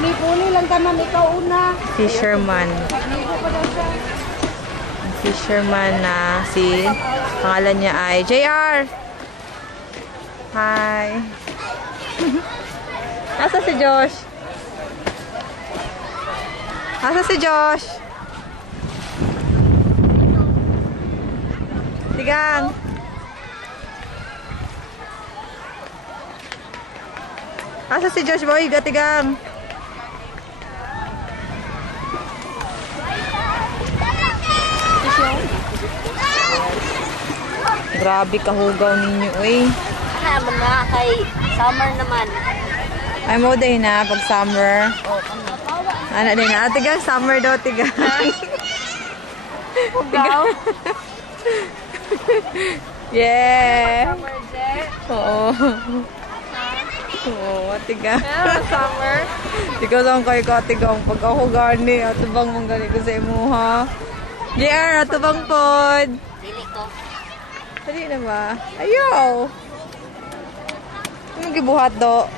Puli-puli lang tanan ikaw una. Fisherman. Ligo pa daw siya. Fisherman na si pangalan niya ay JR. Hi. Asa si Josh? Asa si Josh? Tigang. Asa si Josh boy? Tigang. Grabe kahugaw ninyo, eh. Ano naman na kay summer naman. Ay mo din na pag summer. Ano din na? Tigang, summer daw, tigang. Hugaw. Yeah. Summer jet. Oo. Oo, tigang. Summer. Tigang lang kayo ka, tigang. Pag ako gani, ato bang manggali ko sa imo, ha? JR, ato bang pod? Dili ko. Dali na ba? Ayaw! Ano gibuhat do?